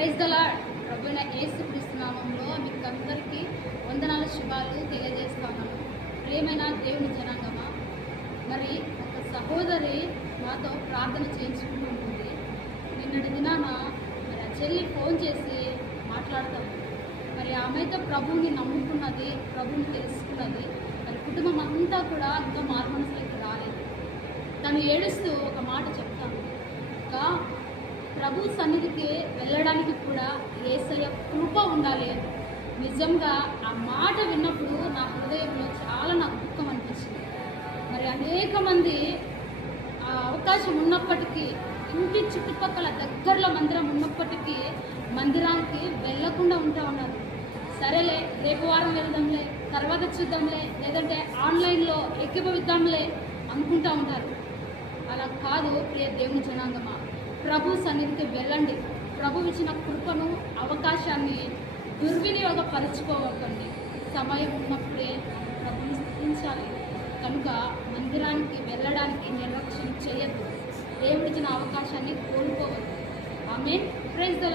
Praise ప్రభున యేసు నామంలో మీకు అందరికీ వందనాల శుభాలు తెలియజేస్తున్నాను. ప్రేమైన దేవుని జనాంగమా మరి ఒక సహోదరి నాతో ప్రార్థన చేయించుకుంటూ ఉంటుంది. నిన్నటి దినాన మరి ఆ చెల్లి ఫోన్ చేసి మాట్లాడతాము మరి ఆమెతో ప్రభువుని నమ్ముకున్నది ప్రభువుని తెలుసుకున్నది మరి కుటుంబం అంతా కూడా ఇంకా మార్మనసులకి రాలేదు. తను ఏడుస్తూ ఒక మాట ప్రభు సన్నిధికి వెళ్ళడానికి కూడా ఏసయ్య కృప ఉండాలి నిజంగా ఆ మాట విన్నప్పుడు నా హృదయంలో చాలా నాకు దుఃఖం అనిపించింది. మరి అనేక మంది ఆ అవకాశం ఉన్నప్పటికీ ఇంటి చుట్టుపక్కల దగ్గరలో మందిరం ఉన్నప్పటికీ మందిరానికి వెళ్ళకుండా ఉంటా ఉన్నారు. సరేలే రేపు వారం వెళ్దాంలే తర్వాత చూద్దాంలే లేదంటే ఆన్లైన్లో ఎక్కిపోయిద్దాంలే అనుకుంటా ఉంటారు. అలా కాదు ప్రియ దేవుని జనాంగమా. ప్రభు సన్నిధికి వెళ్ళండి. ప్రభు ఇచ్చిన కృపను అవకాశాన్ని దుర్వినియోగపరచుకోకండి. సమయం ఉన్నప్పుడే ప్రభుని స్థితించాలి. కనుక మందిరానికి వెళ్ళడానికి నిర్లక్ష్యం చేయద్దు దేవుడిచ్చిన అవకాశాన్ని కోల్పోవద్దు. ఆమె ప్రైజ్ ద